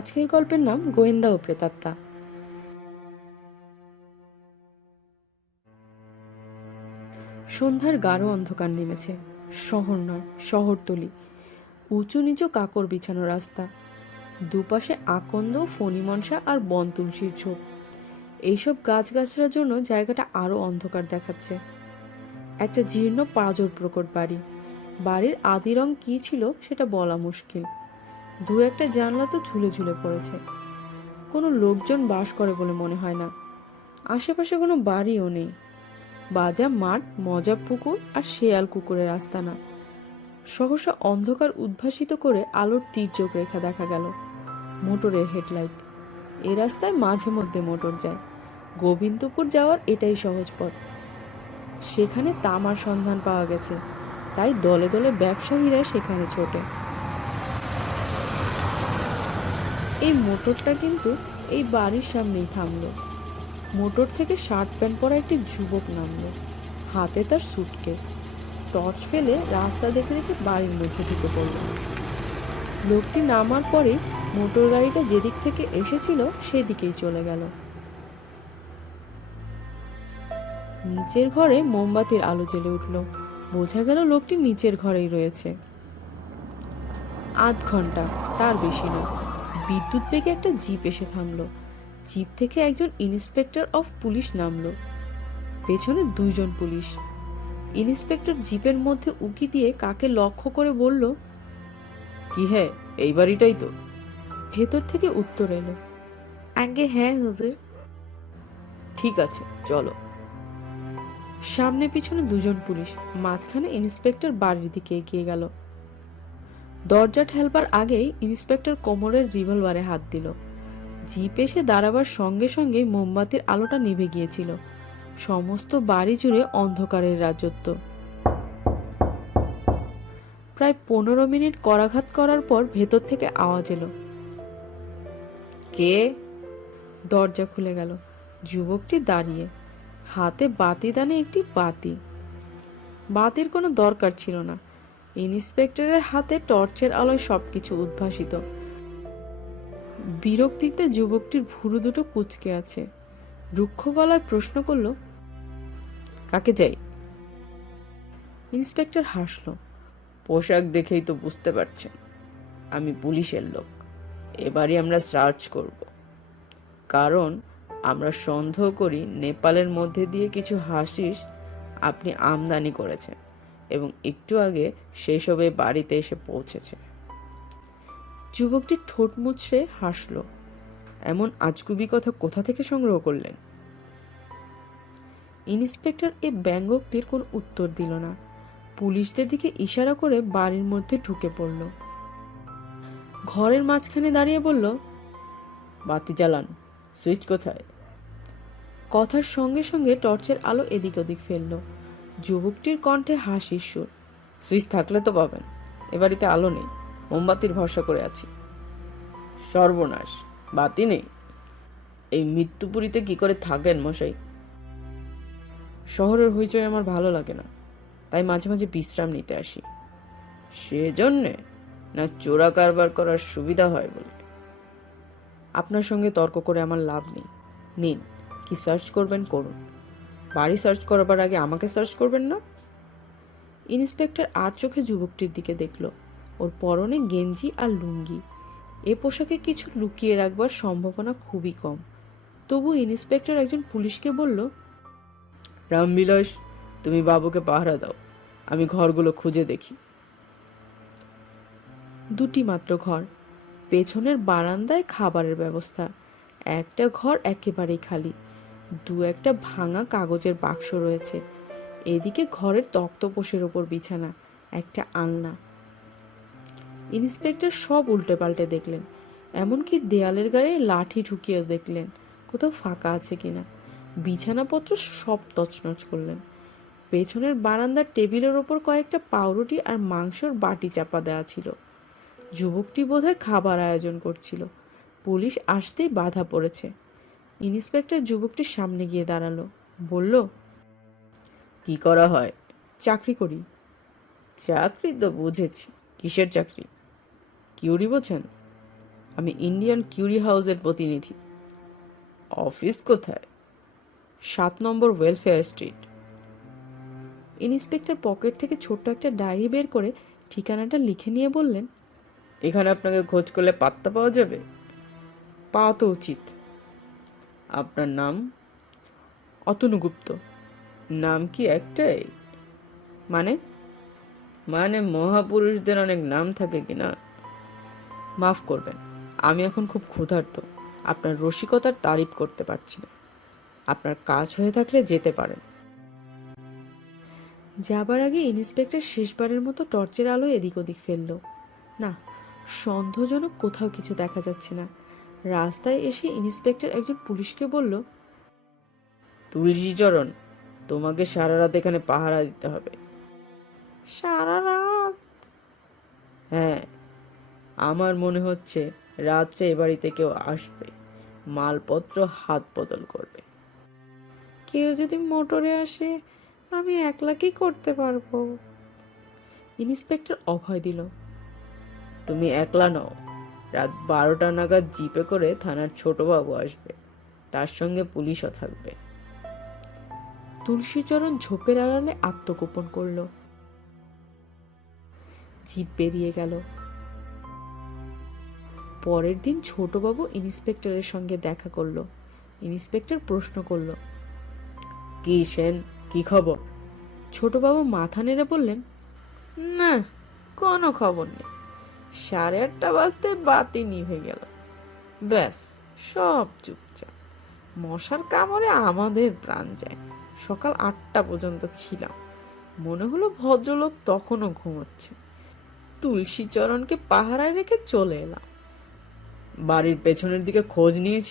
আজকের গল্পের নাম গোয়েন্দা ও প্রেতাত্মা। সন্ধ্যার গাঢ় অন্ধকার নেমেছে। শহর নয়, শহরতলি। উঁচু নিচু কাকর বিছানো রাস্তা, দুপাশে আকন্দ, ফণিমনসা আর বন তুলসীর ঝোপ। এইসব গাছগাছড়ার জন্য জায়গাটা আরো অন্ধকার দেখাচ্ছে। একটা জীর্ণ পাঁজর প্রকট বাড়ি। বাড়ির আদি রং কি ছিল সেটা বলা মুশকিল। দু একটা জানলা তো ঝুলে ঝুলে পড়েছে। কোনো লোকজন বাস করে বলে মনে হয় না। আশেপাশে কোনো বাড়িও নেই। বাজা মাঠ, মজা পুকুর আর শেয়াল কুকুরের আস্তানা। সহসা অন্ধকার উদ্ভাসিত করে আলোর তির্যক রেখা দেখা গেল। মোটরের হেডলাইট। এ রাস্তায় মাঝে মধ্যে মোটর যায়। গোবিন্দপুর যাওয়ার এটাই সহজ পথ। সেখানে তামার সন্ধান পাওয়া গেছে, তাই দলে দলে ব্যবসায়ীরা সেখানে ছোটে। এই মোটরটা কিন্তু এই বাড়ির সামনেই থামলো। মোটর থেকে শার্ট প্যান্ট পরা একটি যুবক নামলো। হাতে তার সুটকেস। টর্চ ফেলে রাস্তা দেখে দেখে বাড়ির মধ্যে ঢুকে পড়ল। লোকটি নামার পরে মোটর গাড়িটা যেদিক থেকে এসেছিল সেদিকেই চলে গেল। নিচের ঘরে মোমবাতির আলো জ্বেলে উঠল। বোঝা গেল লোকটি নিচের ঘরেই রয়েছে। আধ ঘন্টা, তার বেশি না। বিদ্যুৎ বেগে একটা জিপ এসে থামলো। জিপ থেকে একজন ইন্সপেক্টর অফ পুলিশ নামলো। পেছনে দুইজন পুলিশ। ইন্সপেক্টর জিপের মধ্যে উকি দিয়ে কাকে লক্ষ্য করে বলল, কি হ্যাঁ, এই বাড়িটাই তো। ভেতর থেকে উত্তর এলো, আগে হ্যাঁ হুজুর। ঠিক আছে, চলো। সামনে পিছনে দুজন পুলিশ, মাঝখানে ইন্সপেক্টর বাড়ির দিকে এগিয়ে গেল। দরজা ঠেলবার আগেই ইন্সপেক্টর কোমরের রিভলভারে হাত দিল। জিপ এসে দাঁড়াবার সঙ্গে সঙ্গেই মোমবাতির আলোটা নিভে গিয়েছিল। সমস্ত বাড়ি জুড়ে অন্ধকারের রাজত্ব। প্রায় 15 মিনিট করাঘাত করার পর ভেতর থেকে আওয়াজ এলো, কে? দরজা খুলে গেল। যুবকটি দাঁড়িয়ে, হাতে বাতিদানে একটি বাতি। বাতির কোনো দরকার ছিল না। ইন্সপেক্টরের হাতে টর্চের আলোয় সবকিছু উদ্ভাসিত। বিরক্তিতে যুবকটির ভুরু দুটো কুঁচকে আছে। রুক্ষ গলায় প্রশ্ন করল, কাকে চাই? ইন্সপেক্টর হাসল, পোশাক দেখেই তো বুঝতে পারছেন আমি পুলিশের লোক। এবারই আমরা সার্চ করব, কারণ আমরা সন্দেহ করি নেপালের মধ্যে দিয়ে কিছু হাসিস আপনি আমদানি করেছেন এবং একটু আগে সেসবে বাড়িতে এসে পৌঁছেছে। যুবকটি ঠোঁট মুছড়ে হাসল, এমন আজগুবি কথা কোথা থেকে সংগ্রহ করলেন? ইন্সপেক্টর এ ব্যঙ্গোক্তির কোনো উত্তর দিল না। পুলিশদের দিকে ইশারা করে বাড়ির মধ্যে ঢুকে পড়ল। ঘরের মাঝখানে দাঁড়িয়ে বলল, বাতি জ্বালান, সুইচ কোথায়? কথার সঙ্গে সঙ্গে টর্চের আলো এদিক ওদিক ফেলল। যুবকটির কণ্ঠে হাসির সুর, সুইচ থাকলে তো পাবেন, এ বাড়িতে আলো নেই, মোমবাতির ভরসা করে আছি। সর্বনাশ, বাতি নেই? এই মৃত্যুপুরীতে কি করে থাকেন মশাই? শহরের হইচই আমার ভালো লাগে না, তাই মাঝে মাঝে বিশ্রাম নিতে আসি। সেজন্যে না চোরা কারবার করার সুবিধা হয় বলে? আপনার সঙ্গে তর্ক করে আমার লাভ নেই। নিন, কি সার্চ করবেন করুন। বাড়ি সার্চ করবার আগে আমাকে সার্চ করবেন না? ইন্সপেক্টর আর চোখে যুবকটির দিকে দেখল। ওর পরনে গেঞ্জি আর লুঙ্গি। এ পোশাকে কিছু লুকিয়ে রাখবার সম্ভাবনা খুবই কম। তবু ইন্সপেক্টর একজন পুলিশকে বলল, রামবিলাস, তুমি বাবুকে পাহারা দাও, আমি ঘরগুলো খুঁজে দেখি। দুটি মাত্র ঘর। পেছনের বারান্দায় খাবারের ব্যবস্থা। একটা ঘর একেবারেই খালি। দু একটা ভাঙা কাগজের বাক্স রয়েছে। এদিকে ঘরের তক্তপোষের ওপর বিছানা, একটা আলনা। ইন্সপেক্টর সব উল্টে পাল্টে দেখলেন, এমনকি দেয়ালের গায়ে লাঠি ঢুকিয়েও দেখলেন কোথাও ফাঁকা আছে কিনা। বিছানাপত্র সব তছনছ করলেন। পেছনের বারান্দার টেবিলের ওপর কয়েকটা পাউরুটি আর মাংসর বাটি চাপা দেওয়া ছিল। যুবকটি বোধহয় খাবার আয়োজন করছিল। পুলিশ আসতেই বাধা পড়েছে। ইন্সপেক্টর যুবকটির সামনে গিয়ে দাঁড়ালো, বলল, কি করা হয়? চাকরি করি। চাকরি তো বুঝেছি, কিসের চাকরি? কিউরি বোঝেন? আমি ইন্ডিয়ান কিউরি হাউসের প্রতিনিধি। অফিস কোথায়? 7 নম্বর ওয়েলফেয়ার স্ট্রিট। ইন্সপেক্টর পকেট থেকে ছোট্ট একটা ডায়েরি বের করে ঠিকানাটা লিখে নিয়ে বললেন, এখানে আপনাকে খোঁজ করলে পাত্তা পাওয়া যাবে? পাওয়া তো উচিত। আপনার নাম? অতনু গুপ্ত। নাম কি একটাই? মানে? মানে মহাপুরুষদের অনেক নাম থাকে কিনা? মাফ করবেন, আমি এখন খুব ক্ষুধার্ত, আপনার রসিকতার তারিফ করতে পারছি না। আপনার কাজ হয়ে থাকলে যেতে পারেন। যাবার আগে ইন্সপেক্টর শেষবারের মতো টর্চের আলো এদিক ওদিক ফেলল। না, সন্দেহজনক কোথাও কিছু দেখা যাচ্ছে না। রাস্তায় এসে ইন্সপেক্টর একজন পুলিশকে বলল, তুলসীচরণ, তোমাকে সারা রাত এখানে পাহারা দিতে হবে। সারা রাত? হ্যাঁ, আমার মনে হচ্ছে রাত্রে এ বাড়িতে কেউ আসবে, মালপত্র হাত বদল করবে। কেউ যদি মোটরে আসে, আমি একলা কি করতে পারবো? ইন্সপেক্টর অভয় দিল, তুমি একলা নও, রাত 12টা নাগাদ জিপে করে থানার ছোটবাবু আসবে, তার সঙ্গে পুলিশও থাকবে। তুলসীচরণ ঝোপের আড়ালে আত্মগোপন করল। জিপ বেরিয়ে গেল। পরের দিন ছোটবাবু ইন্সপেক্টরের সঙ্গে দেখা করল। ইন্সপেক্টর প্রশ্ন করল, কি সেন, কি খবর? ছোটবাবু মাথা নেড়ে বললেন, না, কোনো খবর নেই। 8:30 বাজতে বাতি নিভে গেল, ব্যাস, সব চুপচাপ। মশার কামড়ে আমাদের প্রাণ যায়। সকাল 8টা পর্যন্ত ছিলাম, মনে হলো ভদ্রলোক তখনও ঘুমোচ্ছে। তুলসীচরণকে পাহারায় রেখে চলে এলাম। বাড়ির পেছনের দিকে খোঁজ নিয়েছ?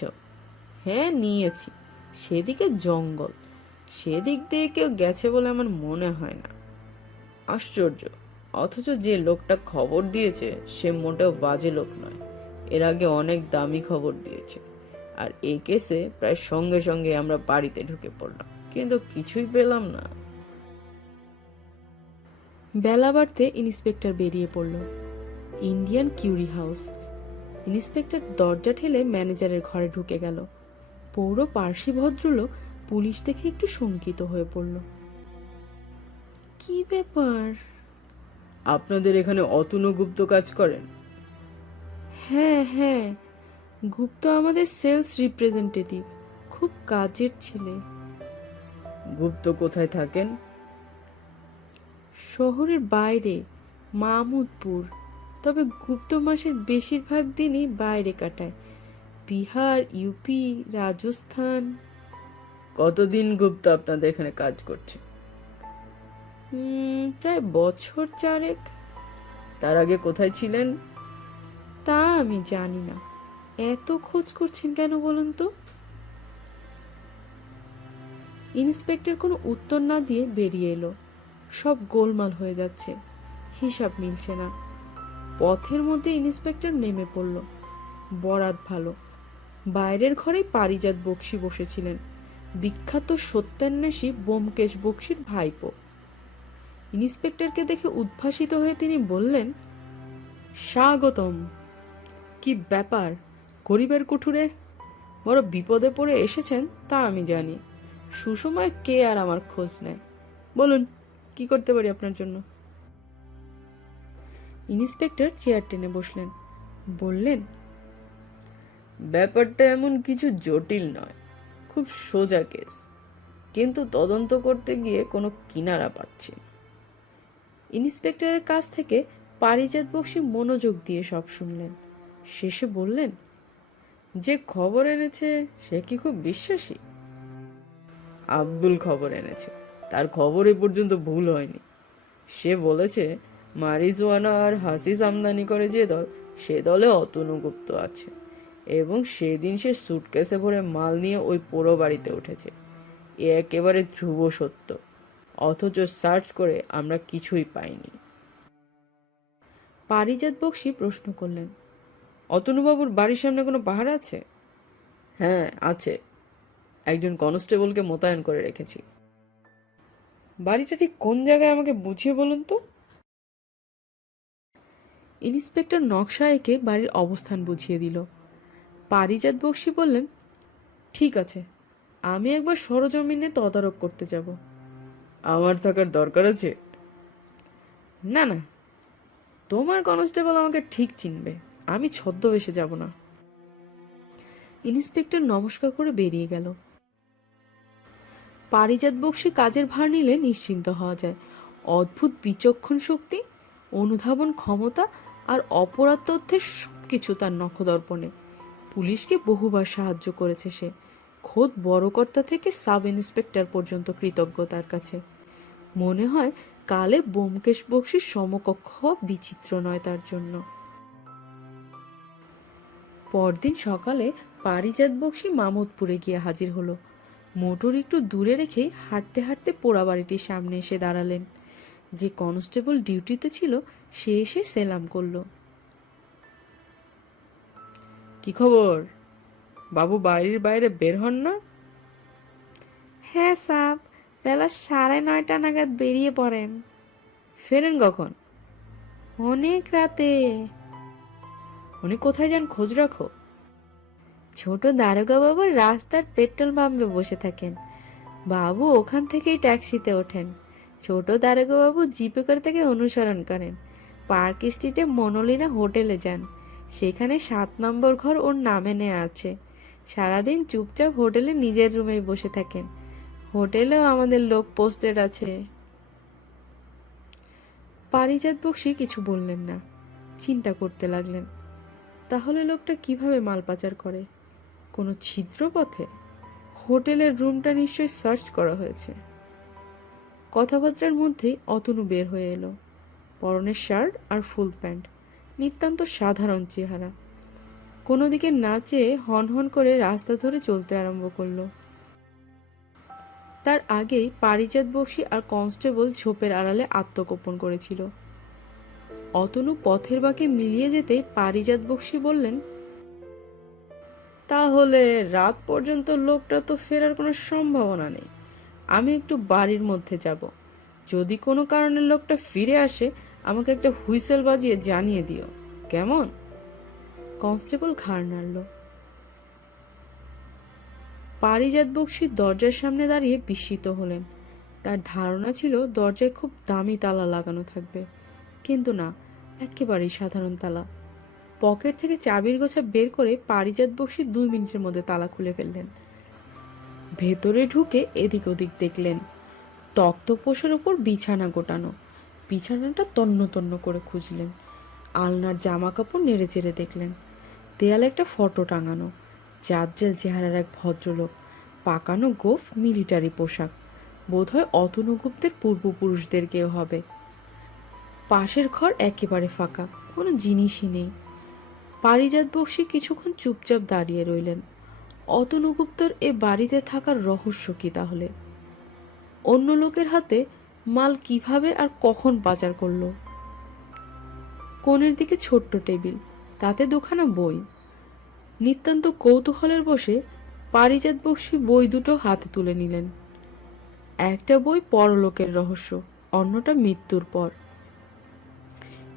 হ্যাঁ, নিয়েছি। সেদিকে জঙ্গল, সেদিক দিয়ে কেউ গেছে বলে আমার মনে হয় না। আশ্চর্য, অথচ যে লোকটা খবর দিয়েছে সে মোটেও বাজে লোক নয়, এর আগে অনেক দামি খবর দিয়েছে। আর এই কেসে প্রায় সঙ্গে সঙ্গে আমরা বাড়িতে ঢুকে পড়লাম, কিন্তু কিছুই পেলাম না। বেলা বাড়তে ইন্সপেক্টর বেরিয়ে পড়ল। Indian curiae house. ইন্সপেক্টর দরজা ঠেলে ম্যানেজারের ঘরে ঢুকে গেল। পৌর পার্সি ভদ্রলোক পুলিশ দেখে একটু শঙ্কিত হয়ে পড়ল। কি ব্যাপার? আপনাদের এখানে অতনু গুপ্ত কাজ করেন? হ্যাঁ হ্যাঁ, গুপ্ত আমাদের সেলস রিপ্রেজেন্টেটিভ, খুব কাজের ছেলে। গুপ্ত কোথায় থাকেন? শহরের বাইরে, মাহমুদপুর। তবে গুপ্ত মাসের বেশিরভাগ দিনই বাইরে কাটায়, বিহার, ইউপি, রাজস্থান। কতদিন গুপ্ত আপনাদের এখানে কাজ করছে? প্রায় বছর 4। তার আগে কোথায় ছিলেন? তা আমি জানি না। এত খোঁজ করছেন কেন বলুন তো? ইন্সপেক্টর কোনো উত্তর না দিয়ে বেরিয়ে এলো। সব গোলমাল হয়ে যাচ্ছে, হিসাব মিলছে না। পথের মধ্যে ইন্সপেক্টর নেমে পড়ল। বরাত ভালো, বাইরের ঘরেই পারিজাত বক্সী বসেছিলেন, বিখ্যাত সত্যান্বেষী ব্যোমকেশ বক্সীর ভাইপো। ইন্সপেক্টরকে দেখে উদ্ভাসিত হয়ে তিনি বললেন, স্বাগতম। কি ব্যাপার, গরিবের কুঠুরে? বড় বিপদে পড়ে এসেছেন তা আমি জানি। সুসময় কে আর আমার খোঁজ নেয়? বলুন, কি করতে পারি আপনার জন্য? ইন্সপেক্টর চেয়ার টেনে বসলেন, বললেন, ব্যাপারটা এমন কিছু জটিল নয়, খুব সোজা কেস, কিন্তু তদন্ত করতে গিয়ে কোনো কিনারা পাচ্ছি না। ইন্সপেক্টরের কাছ থেকে পারিজাত বক্সী মনোযোগ দিয়ে সব শুনলেন। শেষে বললেন, যে খবর এনেছে সে কি খুব বিশ্বাসী? আব্দুল খবর এনেছে, তার খবর এ পর্যন্ত ভুল হয়নি। সে বলেছে মারিজুয়ানা আর হাসিস আমদানি করে যে দল, সে দলে অতনু গুপ্ত আছে, এবং সেদিন সে সুটকেসে ভরে মাল নিয়ে ওই পোড়ো বাড়িতে উঠেছে। এ একেবারে ধ্রুব সত্য, অথচ সার্চ করে আমরা কিছুই পাইনি। পারিজাত বক্সী প্রশ্ন করলেন, অতনুবাবুর বাড়ির সামনে কোনো পাহাড় আছে? হ্যাঁ আছে, একজন কনস্টেবলকে মোতায়েন করে রেখেছি। বাড়িটা ঠিক কোন জায়গায় আমাকে বুঝিয়ে বলুন তো? ইন্সপেক্টর নকশা এঁকে বাড়ির অবস্থান বুঝিয়ে দিল। পারিজাত বক্সী বললেন, ঠিক আছে, আমি একবার সরজমিনে তদারক করতে যাব। আমার থাকার দরকার আছে? না না, তোমার কনস্টেবল আমাকে ঠিক চিনবে, আমি ছদ্মবেশে যাব না। ইন্সপেক্টর নমস্কার করে বেরিয়ে গেল। পারিজাত বক্সী কাজের ভার নিলে নিশ্চিন্ত হওয়া যায়। অদ্ভুত বিচক্ষণ শক্তি, অনুধাবন ক্ষমতা আর অপরাধ তথ্যের সবকিছু তার নখদর্পণে। পুলিশকে বহুবার সাহায্য করেছে সে, খোদ বড়কর্তা থেকে সাব ইন্সপেক্টর পর্যন্ত কৃতজ্ঞ তার কাছে। মনে হয় কালে ব্যোমকেশ বক্সীর সমকক্ষ বিচিত্র নয় তার জন্য। পরদিন সকালে পারিজাত বক্সী মামুদপুরে গিয়ে হাজির হলো। মোটর একটু দূরে রেখে হাঁটতে হাঁটতে পোড়া বাড়িটির সামনে এসে দাঁড়ালেন। যে কনস্টেবল ডিউটিতে ছিল সে এসে সেলাম করল। কি খবর? বাবু বাড়ির বাইরে বের হন না? হ্যাঁ সাব, বেলা 9:30 নাগাদ বেরিয়ে পড়েন। ফেরেন কখন? অনেক রাতে। উনি কোথায় যান খোঁজ রাখো? ছোট দারোগা বাবু রাস্তার পেট্রোল পাম্পে বসে থাকেন, বাবু ওখান থেকেই ট্যাক্সিতে ওঠেন। ছোট দারোগা বাবু জিপে করে তাকে অনুসরণ করেন। পার্ক স্ট্রিটে মনোলিনা হোটেলে যান, সেখানে 7 নম্বর ঘর ওর নামে নেওয়া আছে। সারাদিন চুপচাপ হোটেলে নিজের রুমেই বসে থাকেন। হোটেলেও আমাদের লোক পোস্টেড আছে। পারিজাত বক্সী কিছু বললেন না, চিন্তা করতে লাগলেন। তাহলে লোকটা কিভাবে মাল পাচার করে? কোনো ছিদ্র পথে? হোটেলের রুমটা নিশ্চয়ই সার্চ করা হয়েছে। কথাবার্তার মধ্যেই অতনু বের হয়ে এলো। পরনের শার্ট আর ফুল প্যান্ট, নিতান্ত সাধারণ চেহারা। কোনো দিকে না চেয়ে হনহন করে রাস্তা ধরে চলতে আরম্ভ করলো। তার আগেই পারিজাত বক্সী আর কনস্টেবল ঝোপের আড়ালে আত্মগোপন করেছিল। অতনু পথের বাঁকে মিলিয়ে যেতেই পারিজাত বক্সী বললেন, তাহলে রাত পর্যন্ত লোকটা তো ফেরার কোনো সম্ভাবনা নেই। আমি একটু বাড়ির মধ্যে যাব, যদি কোনো কারণে লোকটা ফিরে আসে আমাকে একটা হুইসেল বাজিয়ে জানিয়ে দিও, কেমন? কনস্টেবল ঘাড় নাড়ল। পারিজাত বক্সী দরজার সামনে দাঁড়িয়ে বিস্মিত হলেন। তার ধারণা ছিল দরজায় খুব দামি তালা লাগানো থাকবে, কিন্তু না, একেবারেই সাধারণ তালা। পকেট থেকে চাবির গোছা বের করে পারিজাত বক্সী 2 মিনিটের মধ্যে তালা খুলে ফেললেন। ভেতরে ঢুকে এদিক ওদিক দেখলেন। তক্তপোষের উপর বিছানা গোটানো, বিছানাটা তন্ন তন্ন করে খুঁজলেন। আলনার জামা কাপড় নেড়ে চেড়ে দেখলেন। দেয়ালে একটা ফটো টাঙানো, জাদ্রেল চেহারার এক ভদ্রলোক, পাকানো গোঁফ, মিলিটারি পোশাক, বোধহয় অতনু গুপ্তের পূর্বপুরুষদের কেউ হবে। পাশের ঘর একেবারে ফাঁকা, কোনো জিনিসই নেই। পারিজাত বক্সী কিছুক্ষণ চুপচাপ দাঁড়িয়ে রইলেন। অতনু গুপ্তর এ বাড়িতে থাকার রহস্য কি তাহলে? অন্য লোকের হাতে মাল কিভাবে আর কখন পাচার করলো? কোণের দিকে ছোট্ট টেবিল, তাতে 2খানা বই। নিতান্ত কৌতূহলের বসে পারিজাত বক্সী বই দুটো হাতে তুলে নিলেন। একটা বই পরলোকের রহস্য, অন্যটা মৃত্যুর পর।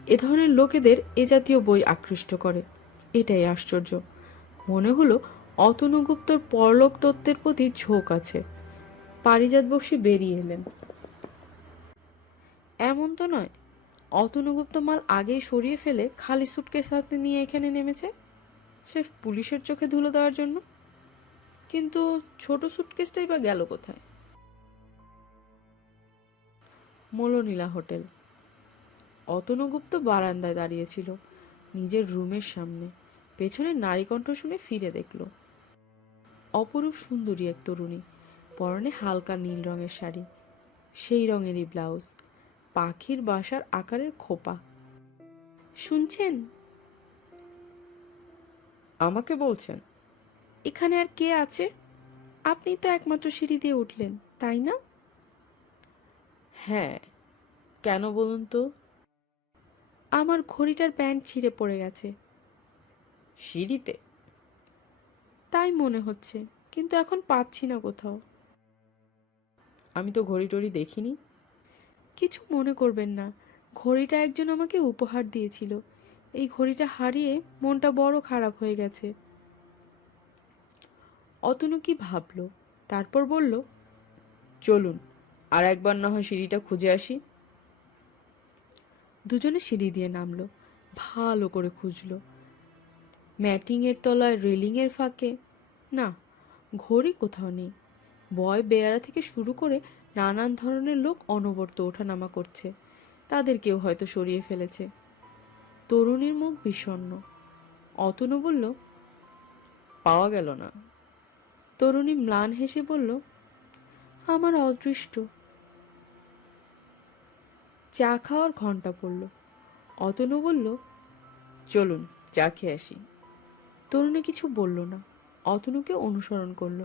এ ধরনের লোকেদের এ জাতীয় বই আকৃষ্ট করে, এটাই আশ্চর্য। মনে হলো অতনু গুপ্তর পরলোক তত্ত্বের প্রতি ঝোঁক আছে। পারিজাত বক্সী বেরিয়ে এলেন। এমন তো নয় অতনু গুপ্ত মাল আগেই সরিয়ে ফেলে খালি সুটকেস হাতে নিয়ে এখানে নেমেছে, স্রেফ পুলিশের চোখে ধুলো দেওয়ার জন্য। কিন্তু ছোট সুটকেসটাই বা গেল কোথায়? মোলনীলা হোটেল। অতনু গুপ্ত বারান্দায় দাঁড়িয়েছিল, নিজের রুমের সামনে। পেছনে নারী কণ্ঠ শুনে ফিরে দেখল। অপরূপ সুন্দরী এক তরুণী, পরনে হালকা নীল রঙের শাড়ি, সেই রঙেরই ব্লাউজ, পাখির বাসার আকারের খোপা। শুনছেন? আমাকে বলছেন? এখানে আর কে আছে? আপনি তো একমাত্র সিঁড়ি দিয়ে উঠলেন, তাই না? হ্যাঁ, কেন বলুন তো? আমার ঘড়িটার প্যান্ট ছিঁড়ে পড়ে গেছে। সিঁড়িতে? তাই মনে হচ্ছে, কিন্তু এখন পাচ্ছি না কোথাও। আমি তো ঘড়ি টড়ি দেখিনি। কিছু মনে করবেন না, ঘড়িটা একজন আমাকে উপহার দিয়েছিল, এই ঘড়িটা হারিয়ে মনটা বড় খারাপ হয়ে গেছে। অতনু কি ভাবলো, তারপর বলল, চলুন আর একবার না হয় সিঁড়িটা খুঁজে আসি। দুজনে সিঁড়ি দিয়ে নামলো, ভালো করে খুঁজলো। ম্যাটিংয়ের তলায়, রেলিংয়ের ফাঁকে, না, ঘড়ি কোথাও নেই। বয় বেয়ারা থেকে শুরু করে নানান ধরনের লোক অনবরত ওঠানামা করছে, তাদের কেউ হয়তো সরিয়ে ফেলেছে। তরুণীর মুখ বিষণ্ণ। অতনু বলল, পাওয়া গেল না। তরুণী ম্লান হেসে বলল, আমার অদৃষ্ট। চা খাওয়ার ঘন্টা পড়ল। অতনু বলল, চলুন চা খেয়ে আসি। তরুণী কিছু বলল না, অতনুকে অনুসরণ করলো।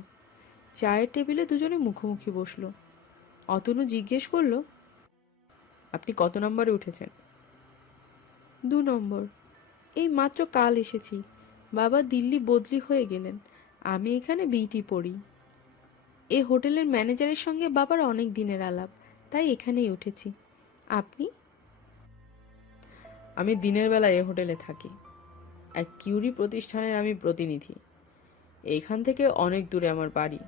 চায়ের টেবিলে দুজনে মুখোমুখি বসলো। অতনু জিজ্ঞেস করল, আপনি কত নম্বরে উঠেছেন? 2 নম্বর। এই মাত্র কাল এসেছি, বাবা দিল্লি বদলি হয়ে গেলেন, আমি এখানে বিটি পড়ি। এই হোটেলের ম্যানেজারের সঙ্গে বাবার অনেক দিনের আলাপ, তাই এখানেই উঠেছি। আপনি? আমি দিনের বেলা এ হোটেলে থাকি, এক কিউরি প্রতিষ্ঠানের আমি প্রতিনিধি। এইখান থেকে অনেক দূরে আমার বাড়ি,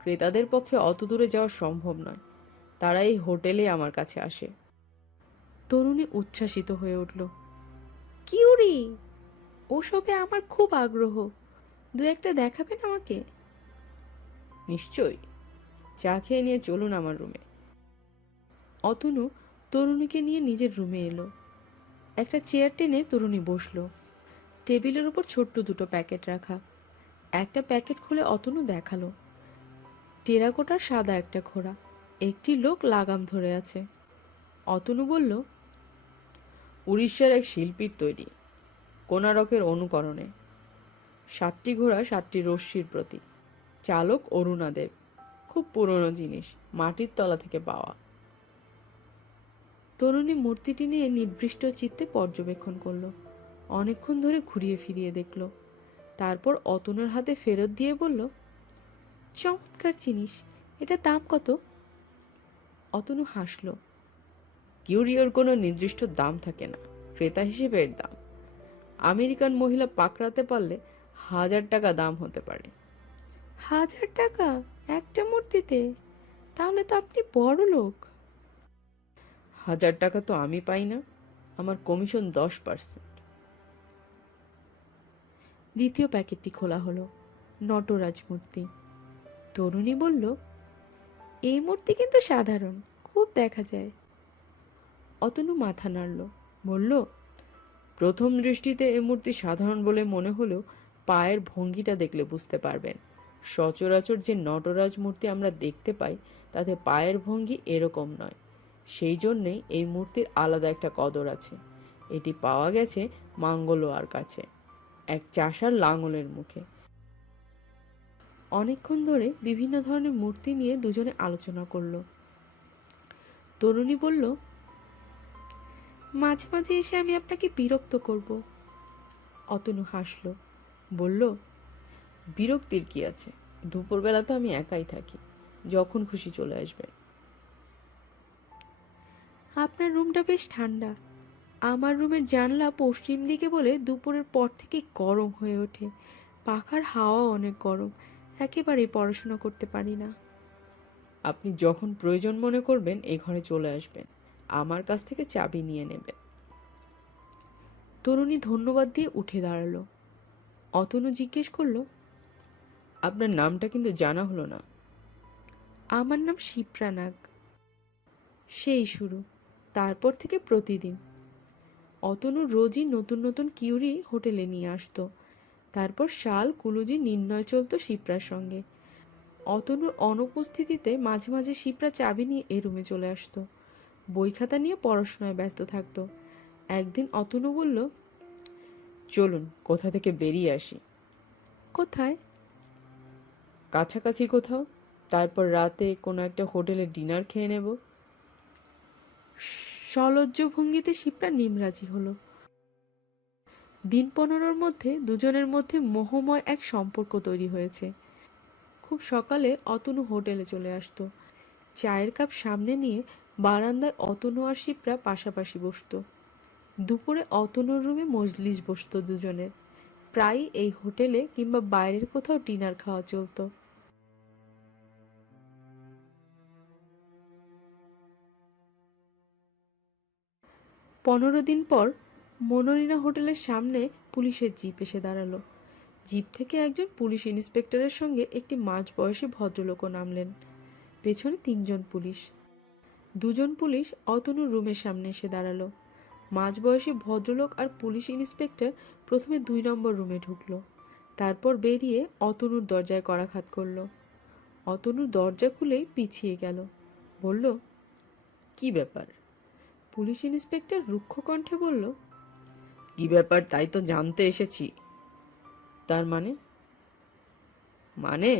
ক্রেতাদের পক্ষে অত দূরে যাওয়া সম্ভব নয়, তারা এই হোটেলে আমার কাছে আসে। তরুণী উচ্ছ্বাসিত হয়ে উঠল, কিউরি, ওসবে আমার খুব আগ্রহ, দু একটা দেখাবেন আমাকে? নিশ্চয়ই, চা খেয়ে নিয়ে চলুন আমার রুমে। অতনু তরুণীকে নিয়ে নিজের রুমে এলো। একটা চেয়ার টেনে তরুণী বসলো। টেবিলের উপর ছোট্ট দুটো প্যাকেট রাখা। একটা প্যাকেট খুলে অতনু দেখালো। টেরাকোটার সাদা একটা ঘোড়া, একটি লোক লাগাম ধরে আছে। অতনু বলল, উড়িষ্যার এক শিল্পীর তৈরি, কোণারকের অনুকরণে। 7টি ঘোড়া 7টি রশ্মির প্রতীক। চালক অরুণাদেব। খুব পুরনো জিনিস, মাটির তলা থেকে পাওয়া। তরুণী মূর্তিটি নিয়ে নিবৃষ্ট চিত্তে পর্যবেক্ষণ করলো। অনেকক্ষণ ধরে ঘুরিয়ে ফিরিয়ে দেখল, তারপর অতনুর হাতে ফেরত দিয়ে বলল, চমৎকার জিনিস, এটা দাম কত? অতনু হাসল। কিউরিওর কোনো নির্দিষ্ট দাম থাকে না, ক্রেতা হিসেবে এর দাম। আমেরিকান মহিলা পাকড়াতে পারলে 1000 টাকা দাম হতে পারে। 1000 টাকা একটা মূর্তিতে? তাহলে তো আপনি বড় লোক। 1000 টাকা তো আমি পাই না, আমার কমিশন 10%। দ্বিতীয় প্যাকেটটি খোলা হলো। নটরাজ মূর্তি। তরুণী বলল, এই মূর্তি কিন্তু সাধারণ, খুব দেখা যায়। অতনু মাথা নাড়ল, বলল, প্রথম দৃষ্টিতে এ মূর্তি সাধারণ বলে মনে হলেও পায়ের ভঙ্গিটা দেখলে বুঝতে পারবেন। সচরাচর যে নটরাজ মূর্তি আমরা দেখতে পাই তাতে পায়ের ভঙ্গি এরকম নয়, সেই জন্যেই এই মূর্তির আলাদা একটা কদর আছে। এটি পাওয়া গেছে মাঙ্গলোয়ার কাছে, এক চাষার লাঙলের মুখে। অনেকক্ষণ ধরে বিভিন্ন ধরনের মূর্তি নিয়ে দুজনে আলোচনা করলো। তরুণী বলল, মাঝে মাঝে এসে আমি আপনাকে বিরক্ত করব। অতনু হাসল, বলল, বিরক্তির কি আছে, দুপুরবেলা তো আমি একাই থাকি, যখন খুশি চলে আসবেন। আপনার রুমটা বেশ ঠান্ডা, আমার রুমের জানলা পশ্চিম দিকে বলে দুপুরের পর থেকে গরম হয়ে ওঠে, পাখার হাওয়া অনেক গরম, একেবারেই পড়াশোনা করতে পারি না। আপনি যখন প্রয়োজন মনে করবেন এই ঘরে চলে আসবেন, আমার কাছ থেকে চাবি নিয়ে নেবেন। তরুণী ধন্যবাদ দিয়ে উঠে দাঁড়ালো। অতনু জিজ্ঞেস করলো, আপনার নামটা কিন্তু জানা হলো না। আমার নাম শিপ্রা নাগ। সেই শুরু, তারপর থেকে প্রতিদিন। অতনু রোজই নতুন নতুন কিউরি হোটেলে নিয়ে আসতো। তারপর শাল কুলুজি নির্ণয় চলতো শিপ্রার সঙ্গে। অতনুর অনুপস্থিতিতে মাঝে মাঝে শিপ্রা চাবি নিয়ে এ রুমে চলে আসতো, বই খাতা নিয়ে পড়াশোনায় ব্যস্ত থাকতো। একদিন অতনু বলল, চলুন কোথা থেকে বেরিয়ে আসি। কোথায়? কাছাকাছি কোথাও, তারপর রাতে কোনো একটা হোটেলে ডিনার খেয়ে নেব। সলজ্জ ভঙ্গিতে শিপ্রা নিমরাজি হলো। দিন 15 মধ্যে দুজনের মধ্যে মোহময় এক সম্পর্ক তৈরি হয়েছে। খুব সকালে অতনু হোটেলে চলে আসতো। চায়ের কাপ সামনে নিয়ে বারান্দায় অতনু আর শিপ্রা পাশাপাশি বসতো। দুপুরে অতনুর রুমে মজলিস বসতো দুজনের। প্রায়ই এই হোটেলে কিংবা বাইরের কোথাও ডিনার খাওয়া চলতো। 15 দিন পর মনোরিনা হোটেলের সামনে পুলিশের জিপ এসে দাঁড়ালো। জিপ থেকে একজন পুলিশ ইন্সপেক্টরের সঙ্গে একটি মাঝবয়সী ভদ্রলোকও নামলেন। পেছনে 3 জন পুলিশ। 2 জন পুলিশ অতনুর রুমের সামনে এসে দাঁড়ালো। মাঝবয়সী ভদ্রলোক আর পুলিশ ইন্সপেক্টর প্রথমে 2 নম্বর রুমে ঢুকলো, তারপর বেরিয়ে অতনুর দরজায় করাঘাত করলো। অতনুর দরজা খুলেই পিছিয়ে গেল, বলল, কি ব্যাপার? পুলিশ ইন্সপেক্টর রুক্ষ কণ্ঠে বলল, কি ব্যাপার তাই তো জানতে এসেছি। তার মানে? মানে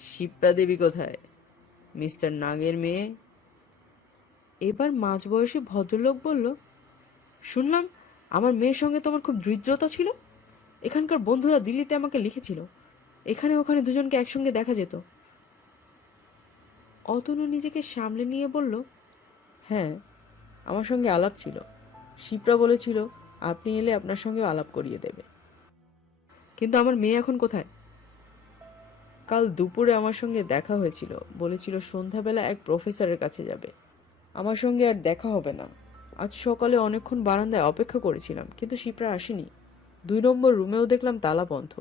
শিপ্রা দেবী কোথায়? মিস্টার নাগের মেয়ে। এবার মাঝবয়সী ভদ্রলোক বলল, শুনলাম আমার মেয়ের সঙ্গে তোমার খুব হৃদ্রতা ছিল। এখানকার বন্ধুরা দিল্লিতে আমাকে লিখেছিল এখানে ওখানে দুজনকে একসঙ্গে দেখা যেত। অতনু নিজেকে সামলে নিয়ে বলল, হ্যাঁ, আমার সঙ্গে আলাপ ছিল। শিপ্রা বলেছিল আপনি এলে আপনার সঙ্গে আলাপ করিয়ে দেবে। কিন্তু আমার মেয়ে এখন কোথায়? কাল দুপুরে আমার সঙ্গে দেখা হয়েছিল, বলেছিল সন্ধ্যাবেলা এক প্রফেসরের কাছে যাবে। আমার সঙ্গে আর দেখা হবে না। আজ সকালে অনেকক্ষণ বারান্দায় অপেক্ষা করেছিলাম, কিন্তু শিপ্রা আসেনি। 2 নম্বর রুমেও দেখলাম তালা বন্ধ।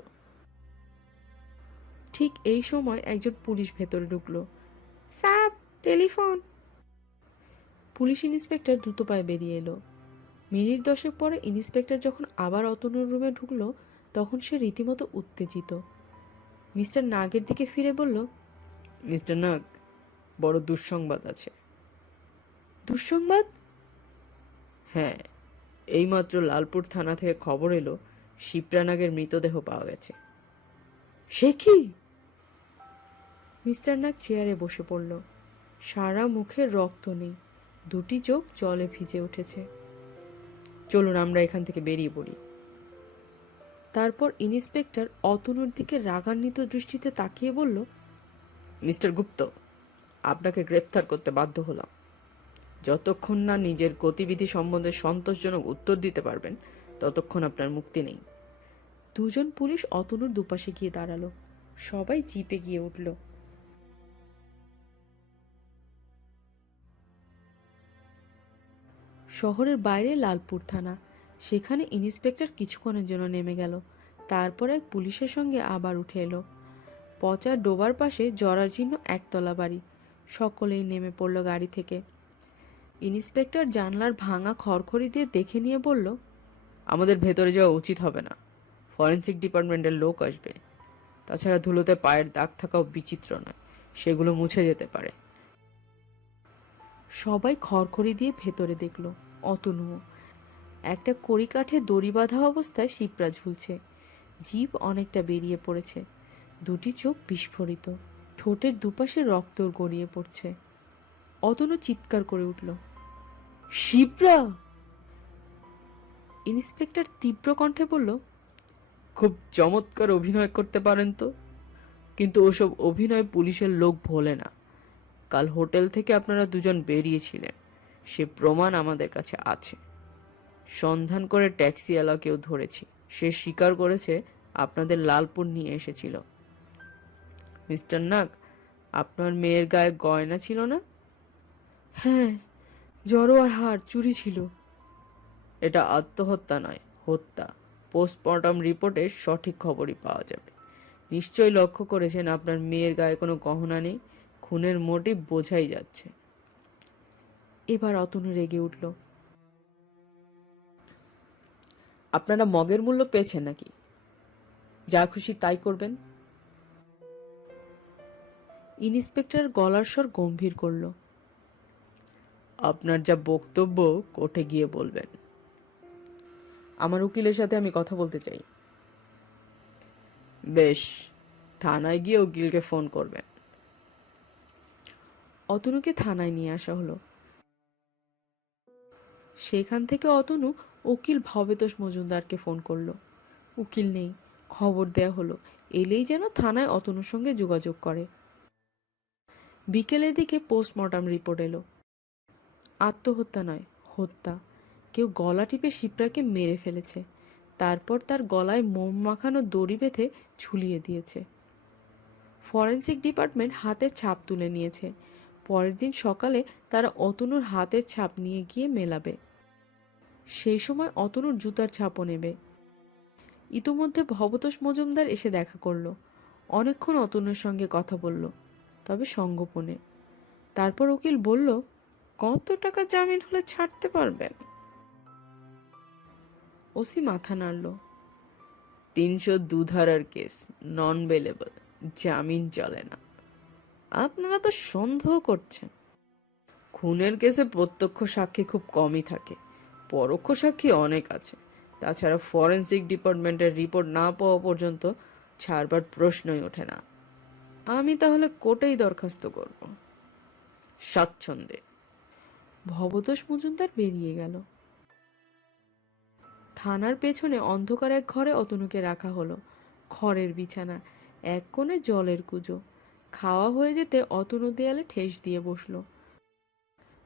ঠিক এই সময় একজন পুলিশ ভেতরে ঢুকলো। Sir, telephone. পুলিশ ইন্সপেক্টর দ্রুত পায়ে বেরিয়ে এলো। মিনিট 10 পরে ইন্সপেক্টর যখন আবার অতনুর রুমে ঢুকলো, তখন সে রীতিমতো উত্তেজিত। মিস্টার নাগের দিকে ফিরে বলল, মিস্টার নাগ, বড় দুঃসংবাদ আছে। দুঃসংবাদ? হ্যাঁ, এইমাত্র লালপুর থানা থেকে খবর এলো শিপ্রা নাগের মৃতদেহ পাওয়া গেছে। সে কি? মিস্টার নাগ চেয়ারে বসে পড়ল। সারা মুখে রক্ত নেই, 2টি চোখ জলে ভিজে উঠেছে। চলুন আমরা এখান থেকে বেরিয়ে পড়ি। তারপর ইন্সপেক্টর অতনুর দিকে রাগান্বিত দৃষ্টিতে তাকিয়ে বলল, মিস্টার গুপ্ত, আপনাকে গ্রেপ্তার করতে বাধ্য হলাম। যতক্ষণ না নিজের গতিবিধি সম্বন্ধে সন্তোষজনক উত্তর দিতে পারবেন, ততক্ষণ আপনার মুক্তি নেই। 2 জন পুলিশ অতনুর দুপাশে গিয়ে দাঁড়ালো। সবাই জিপে গিয়ে উঠল। শহরের বাইরে লালপুর থানা। সেখানে ইন্সপেক্টর কিছুক্ষণের জন্য নেমে গেল, তারপর এক পুলিশের সঙ্গে আবার উঠে এলো। পচা ডোবার পাশে জরাজীর্ণ একতলা বাড়ি। সকলেই নেমে পড়ল গাড়ি থেকে। ইন্সপেক্টর জানলার ভাঙা খড়খড়ি দিয়ে দেখে নিয়ে বলল, আমাদের ভেতরে যাওয়া উচিত হবে না। ফরেন্সিক ডিপার্টমেন্টের লোক আসবে। তাছাড়া ধুলোতে পায়ের দাগ থাকাও বিচিত্র নয়, সেগুলো মুছে যেতে পারে। সবাই খড়খড়ি দিয়ে ভেতরে দেখল। অতনুও। একটা কড়িকাঠে দড়ি বাঁধা অবস্থায় শিপ্রা ঝুলছে। জিভ অনেকটা বেরিয়ে পড়েছে, 2টি চোখ বিস্ফোরিত, ঠোঁটের দুপাশে রক্ত গড়িয়ে পড়ছে। অতনু চিৎকার করে উঠল, শিপ্রা! ইন্সপেক্টর তীব্র কণ্ঠে বলল, খুব চমৎকার অভিনয় করতে পারেন তো, কিন্তু ওসব অভিনয় পুলিশের লোক ভোলে না। কাল হোটেল থেকে আপনারা 2জন বেরিয়েছিলেন, সে প্রমাণ আমাদের কাছে আছে। সন্ধান করে ট্যাক্সিওয়ালাকেও ধরেছি, সে স্বীকার করেছে আপনাদের লালপুর নিয়ে এসেছিল। মিস্টার নাগ, আপনার মেয়ের গায়ে গয়না ছিল না? হ্যাঁ, জড়ো আর হার চুরি ছিল। এটা আত্মহত্যা নয়, হত্যা। পোস্টমর্টম রিপোর্টে সঠিক খবরই পাওয়া যাবে। নিশ্চয়ই লক্ষ্য করেছেন আপনার মেয়ের গায়ে কোনো গহনা নেই। খুনের মোটিভ বোঝাই যাচ্ছে। এবার অতনু রেগে উঠল, আপনারা মগের মূল্য পেয়েছেন নাকি? যা খুশি তাই করবেন। ইন্সপেক্টর গলার স্বর গম্ভীর করল, আপনার যা বক্তব্য কোর্টে গিয়ে বলবেন। আমার উকিলের সাথে আমি কথা বলতে চাই। বেশ, থানায় গিয়ে উকিলকে ফোন করবেন। অতনুকে থানায় নিয়ে আসা হলো। সেখান থেকে অতনু উকিল ভবেতোষ মজুমদারকে ফোন করলো। উকিল নেই। খবর দেয়া হলো, এলেই যেন থানায় অতনুর সঙ্গে যোগাযোগ করে। বিকেলের দিকে পোস্টমর্টম রিপোর্ট এলো। আত্মহত্যা নয়, হত্যা। কেউ গলা টিপে শিপ্রাকে মেরে ফেলেছে, তারপর তার গলায় মোম মাখানো দড়ি বেঁধে ঝুলিয়ে দিয়েছে। ফরেনসিক ডিপার্টমেন্ট হাতের ছাপ তুলে নিয়েছে। পরের দিন সকালে তারা অতনুর হাতের ছাপ নিয়ে গিয়ে মেলাবে। সেই সময় অতনুর জুতার ছাপও নেবে। ইতোমধ্যে ভবতোষ মজুমদার এসে দেখা করলো। অনেকক্ষণ অতনুর সঙ্গে কথা বলল, তবে সঙ্গোপনে। তারপর উকিল বলল, কত টাকা জামিন হলে ছাড়তে পারবেন? ওসি মাথা নাড়ল। 302 ধারার কেস, নন বেলেবল, জামিন চলে না। আপনারা তো সন্দেহ করছেন। খুনের কেসে প্রত্যক্ষ সাক্ষী খুব কমই থাকে, পরোক্ষ সাক্ষী অনেক আছে। তাছাড়া ফরেনসিক ডিপার্টমেন্টের রিপোর্ট না পাওয়া পর্যন্ত ছাড়বার প্রশ্নই ওঠে না। আমি তাহলে কোর্টেই দরখাস্ত করব। স্বাচ্ছন্দ্যে। ভবতোষ মজুমদার বেরিয়ে গেল। থানার পেছনে অন্ধকার এক ঘরে অতনুকে রাখা হলো। খড়ের বিছানা, এক কোণে জলের কুজো। খাওয়া হয়ে যেতে অতনু দেয়ালে ঠেস দিয়ে বসল।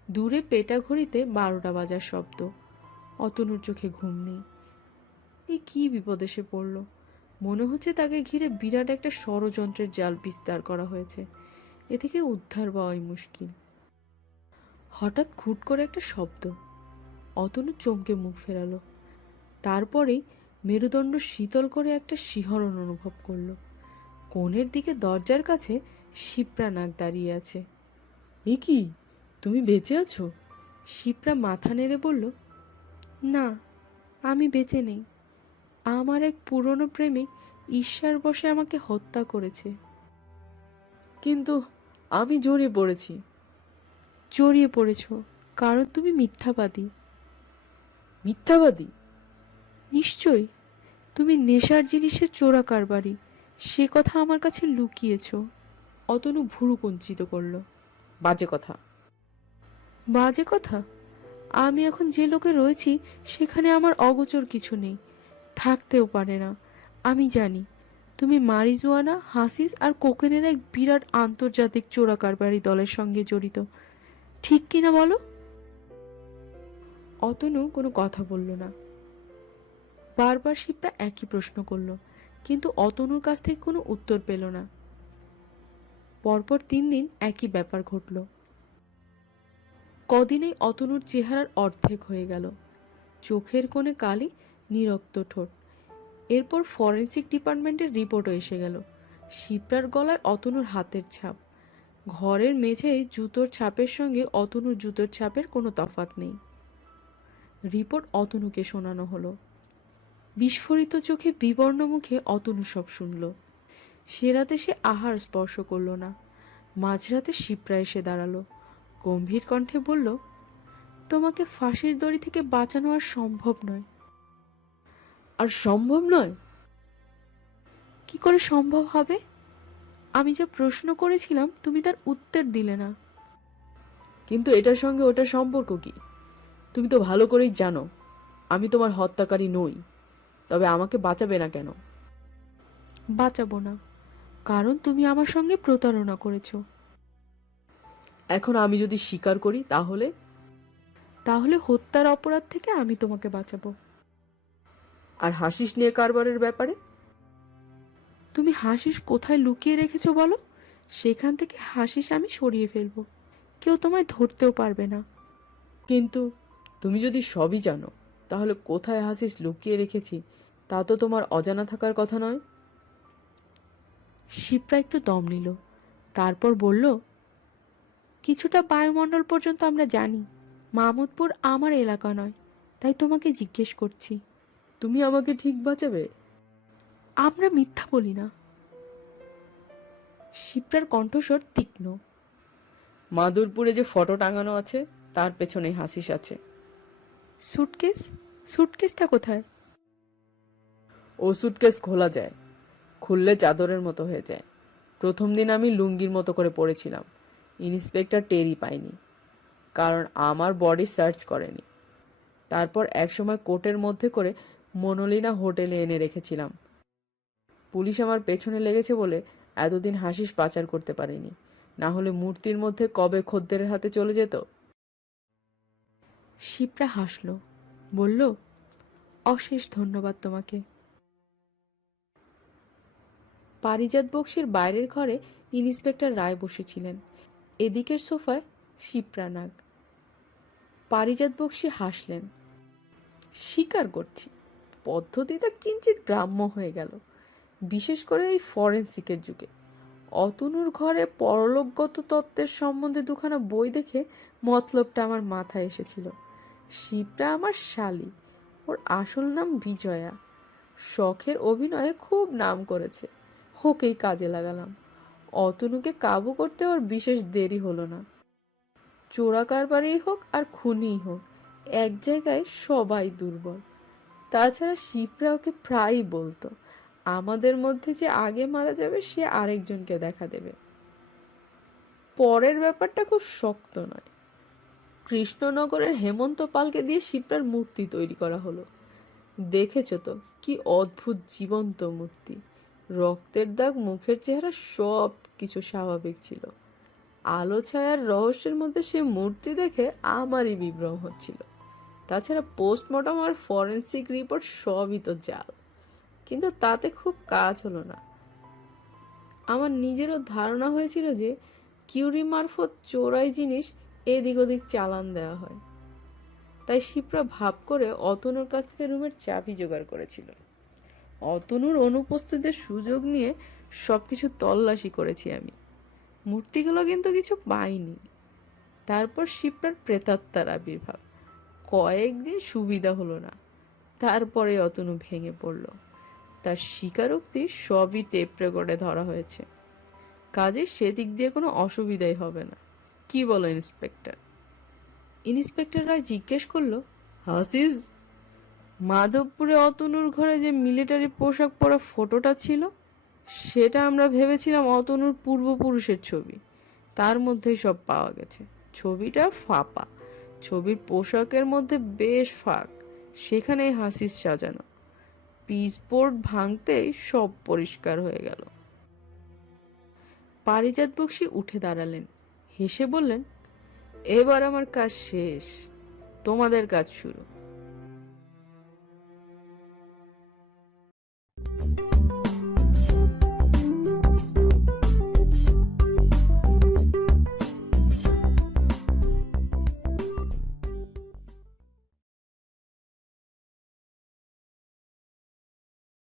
দূরে পেটা ঘড়িতে 12টা বাজার শব্দ। অতনুর চোখে ঘুম নেই। এই কি বিপদে সে পড়ল? মনে হচ্ছে তাকে ঘিরে বিরাট একটা ষড়যন্ত্রের জাল বিস্তার করা হয়েছে। এ থেকে উদ্ধার পাওয়াই মুশকিল। হঠাৎ খুট করে একটা শব্দ। অতনু চমকে মুখ ফেরালো। তারপরেই মেরুদণ্ড শীতল করে একটা শিহরণ অনুভব করল। কোণের দিকে দরজার কাছে শিপ্রা নাক দাঁড়িয়ে আছে। এ কি, তুমি বেঁচে আছো? শিপ্রা মাথা নেড়ে বলল, না, আমি বেঁচে নেই। আমার এক পুরনো প্রেমিক ঈর্ষার বশে আমাকে হত্যা করেছে। কিন্তু আমি জড়িয়ে পড়েছি। জড়িয়ে পড়েছ কারণ তুমি মিথ্যাবাদী। মিথ্যাবাদী? নিশ্চয়ই। তুমি নেশার জিনিসের চোরা কারবারি, সে কথা আমার কাছে লুকিয়েছ। অতনু ভুরু কুঞ্চিত করল। বাজে কথা। বাজে কথা? আমি এখন যে লোকে রয়েছি সেখানে আমার অগোচর কিছু নেই, থাকতেও পারে না। আমি জানি তুমি মারিজুয়ানা, হাসিস আর কোকেনের এক বিরাট আন্তর্জাতিক চোরা কারবারি দলের সঙ্গে জড়িত। ঠিক কিনা বলো? অতনু কোনো কথা বলল না। বারবার শিপ্রা একই প্রশ্ন করল, কিন্তু অতনুর কাছ থেকে কোনো উত্তর পেল না। পরপর 3 দিন একই ব্যাপার ঘটল। কদিনেই অতনুর চেহারার অর্ধেক হয়ে গেল। চোখের কোণে কালি, নিরক্ত ঠোঁট। এরপর ফরেনসিক ডিপার্টমেন্টের রিপোর্টও এসে গেল। শিপ্রার গলায় অতনুর হাতের ছাপ। ঘরের মেঝেয় জুতোর ছাপের সঙ্গে অতনুর জুতোর ছাপের কোনো তফাৎ নেই। রিপোর্ট অতনুকে শোনানো হলো। বিস্ফোরিত চোখে বিবর্ণ মুখে অতনু সব শুনল। সে রাতে সে আহার স্পর্শ করল না। মাঝরাতে শিপ্রা এসে দাঁড়ালো, গম্ভীর কণ্ঠে বলল, তোমাকে ফাঁসির দড়ি থেকে বাঁচানো আর সম্ভব নয়। আর সম্ভব নয়? কি করে সম্ভব হবে? আমি যা প্রশ্ন করেছিলাম তুমি তার উত্তর দিলে না। কিন্তু এটার সঙ্গে ওটার সম্পর্ক কি? তুমি তো ভালো করেই জানো আমি তোমার হত্যাকারী নই। তবে আমাকে বাঁচাবে না কেন? বাঁচাবো না, কারণ তুমি আমার সঙ্গে প্রতারণা করেছো। এখন আমি যদি স্বীকার করি তাহলে? তাহলে হত্যার অপরাধ থেকে আমি তোমাকে বাঁচাবো। আর হাসিস নিয়ে কারবারের ব্যাপারে? তুমি হাসিস কোথায় লুকিয়ে রেখেছো বলো, সেখান থেকে হাসিস আমি সরিয়ে ফেলবো। কেউ তোমায় ধরতেও পারবে না। কিন্তু তুমি যদি সবই জানো, তাহলে কোথায় হাসিস লুকিয়ে রেখেছি তা তো তোমার অজানা থাকার কথা নয়। শিপ্রা একটু দম নিল, তারপর বলল, কিছুটা বায়ুমণ্ডল পর্যন্ত আমরা জানি। মাহমুদপুর আমার এলাকা নয়, তাই তোমাকে জিজ্ঞেস করছি। তুমি আমাকে ঠিক বাঁচাবে? আমরা মিথ্যা বলি না। শিপ্রার কণ্ঠস্বর তীক্ষ্ণ। মাদুরপুরে যে ফটো টাঙানো আছে তার পেছনে হাসিস আছে। সুটকেস? সুটকেসটা কোথায়? ও সুটকেস খোলা যায়, খুললে চাদরের মতো হয়ে যায়। প্রথম দিন আমি লুঙ্গির মতো করে পড়েছিলাম। ইন্সপেক্টর টেরই পায়নি, কারণ আমার বডি সার্চ করেনি। তারপর একসময় কোটের মধ্যে করে মনোলিনা হোটেলে এনে রেখেছিলাম। পুলিশ আমার পেছনে লেগেছে বলে এতদিন হাসিস পাচার করতে পারেনি, না হলে মূর্তির মধ্যে কবে খদ্দেরের হাতে চলে যেত। শিপ্রা হাসল। বলল, অশেষ ধন্যবাদ তোমাকে। পারিজাত বক্সির বাইরের ঘরে ইন্সপেক্টর রায় বসেছিলেন, এদিকের সোফায় শিপ্রা নাগ। পারিজাত বক্সি হাসলেন। স্বীকার করছি, পদ্ধতিটা কিঞ্চিত গ্রাম্য হয়ে গেল, বিশেষ করে এই ফরেন্সিকের যুগে। অতনুর ঘরে পরলোকগত তত্ত্বের সম্বন্ধে দুখানা বই দেখে মতলবটা আমার মাথায় এসেছিল। শিবটা আমার শালী, ওর আসল নাম বিজয়া, শখের অভিনয়ে খুব নাম করেছে, ওকেই কাজে লাগালাম। অতনুকে কাবু করতে ওর বিশেষ দেরি হলো না। চোরা কারবারেই হোক আর খুনিই হোক, এক জায়গায় সবাই দুর্বল। তাছাড়া শিবরা ওকে প্রায়ই বলতো, আমাদের মধ্যে যে আগে মারা যাবে সে আরেকজনকে দেখা দেবে। পরের ব্যাপারটা খুব শক্ত নয়। কৃষ্ণনগরের হেমন্ত পালকে দিয়ে শিপ্রার মূর্তি তৈরি করা হলো। দেখেছো তো কি অদ্ভুত জীবন্ত মূর্তি, রক্তের দাগ, মুখের চেহারা সব কিছু স্বাভাবিক ছিল। আলো ছায়ার রহস্যের মধ্যে সে মূর্তি দেখে আমারই বিভ্রম হচ্ছিল। তাছাড়া পোস্টমর্টম আর ফরেন্সিক রিপোর্ট সবই তো জাল, কিন্তু তাতে খুব কাজ হলো না। আমার নিজেরও ধারণা হয়েছিল যে কিউরি মারফত চোরাই জিনিস এদিক ওদিক চালান দেওয়া হয়। তাই শিপ্রা ভাব করে অতনুর কাছ থেকে রুমের চাবি জোগাড় করেছিল। অতনুর অনুপস্থিতির সুযোগ নিয়ে সবকিছু তল্লাশি করেছি আমি। মূর্তিগুলো কিন্তু কিছু পাইনি। তারপর শিপ্রার প্রেতাত্মার আবির্ভাব। কয়েকদিন সুবিধা হলো না, তারপরে অতনু ভেঙে পড়ল। তার স্বীকারোক্তি সবই টেপ রেকর্ডে ধরা হয়েছে, কাজে সেদিক দিয়ে কোনো অসুবিধাই হবে না। কি বলো ইন্সপেক্টর? ইন্সপেক্টর রায় জিজ্ঞেস করলো, হাসিস, মাধবপুরে অতনুর ঘরে যে মিলিটারি পোশাক পরা ফটোটা ছিল, সেটা আমরা ভেবেছিলাম অতনুর পূর্বপুরুষের ছবি। তার মধ্যেই সব পাওয়া গেছে। ছবিটা ফাঁপা, ছবির পোশাকের মধ্যে বেশ ফাঁক, সেখানেই হাসিস সাজানো। পিসবোর্ড ভাঙতেই সব পরিষ্কার হয়ে গেল। পারিজাত বক্সী উঠে দাঁড়ালেন, হেসে বললেন, এবার আমার কাজ শেষ, তোমাদের কাজ শুরু।